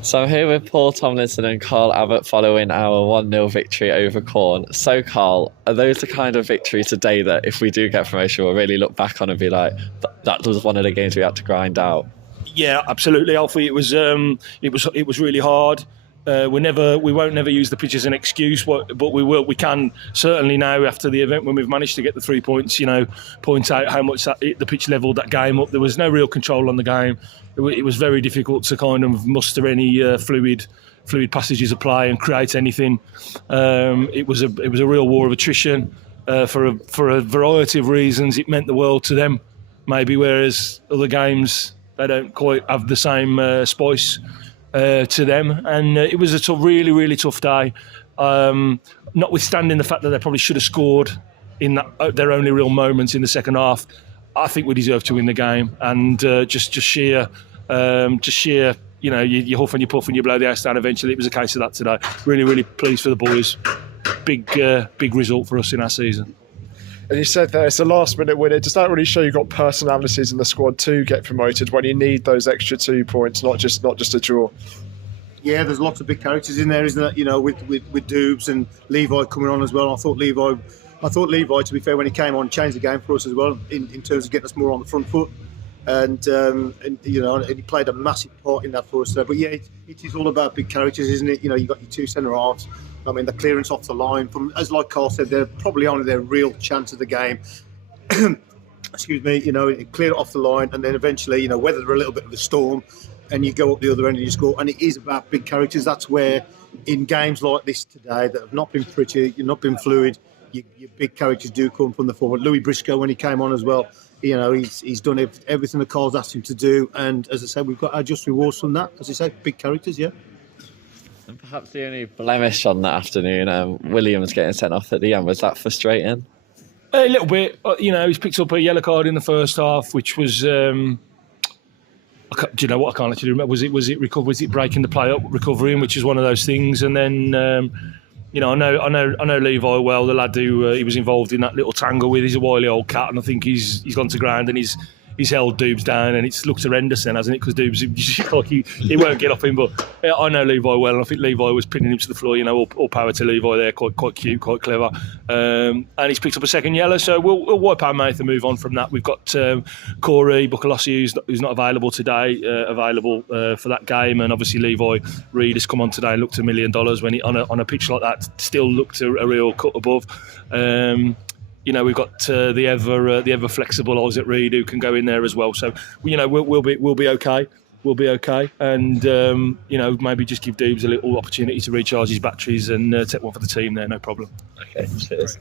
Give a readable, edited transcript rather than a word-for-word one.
So I'm here with Paul Tomlinson and Carl Abbott following our 1-0 victory over Quorn. So, Carl, are those the kind of victories today that if we do get promotion, we'll really look back on and be like, that was one of the games we had to grind out? Yeah, absolutely, Alfie. It was really hard. We won't never use the pitch as an excuse, but we will. We can certainly now after the event when we've managed to get the 3 points. Point out how much the pitch leveled that game up. There was no real control on the game. It was very difficult to kind of muster any fluid passages of play and create anything. It was a real war of attrition for a variety of reasons. It meant the world to them, maybe, whereas other games they don't quite have the same spice to them. And it was a really, really tough day. Notwithstanding the fact that they probably should have scored in their only real moments in the second half, I think we deserve to win the game. And just sheer, you huff and you puff and you blow the house down eventually. It was a case of that today. Really, really pleased for the boys. Big result for us in our season. And you said that it's a last-minute winner. Does that really show you've got personalities in the squad to get promoted when you need those extra 2 points, not just a draw? Yeah, there's lots of big characters in there, isn't there? You know, with Doobs and Levi coming on as well. I thought Levi, to be fair, when he came on, changed the game for us as well in terms of getting us more on the front foot. And he played a massive part in that for us. But yeah, it is all about big characters, isn't it? You know, you've got your two centre halves. I mean, the clearance off the line, as like Carl said, they're probably only their real chance of the game. Excuse me, clear it off the line, and then eventually, weather a little bit of a storm, and you go up the other end and you score. And it is about big characters. That's where, in games like this today, that have not been pretty, not been fluid, your big characters do come from the forward. Louis Briscoe, when he came on as well, he's done everything that Carl's asked him to do. And as I said, we've got our just rewards from that. As I said, big characters, yeah. And perhaps the only blemish on that afternoon, Williams getting sent off at the end, was that frustrating? A little bit. He's picked up a yellow card in the first half, which was... do you know what? I can't actually remember. Was it breaking the play up, recovering, which is one of those things. And then, I know Levi well, the lad who he was involved in that little tangle with. He's a wily old cat, and I think he's gone to ground and he's held Doobs down, and it's looked horrendous then, hasn't it? Because Doobs, like he won't get off him. But I know Levi well, and I think Levi was pinning him to the floor. All power to Levi there, quite cute, quite clever. And he's picked up a second yellow, so we'll wipe our mouth and move on from that. We've got Corey Bukalossi, who's not available today, for that game, and obviously Levi Reid has come on today and looked $1 million when he on a pitch like that still looked a real cut above. We've got the ever flexible Isaac Reid who can go in there as well. So we'll be okay. We'll be okay, and maybe just give Doobs a little opportunity to recharge his batteries and take one for the team there. No problem. Okay, cheers.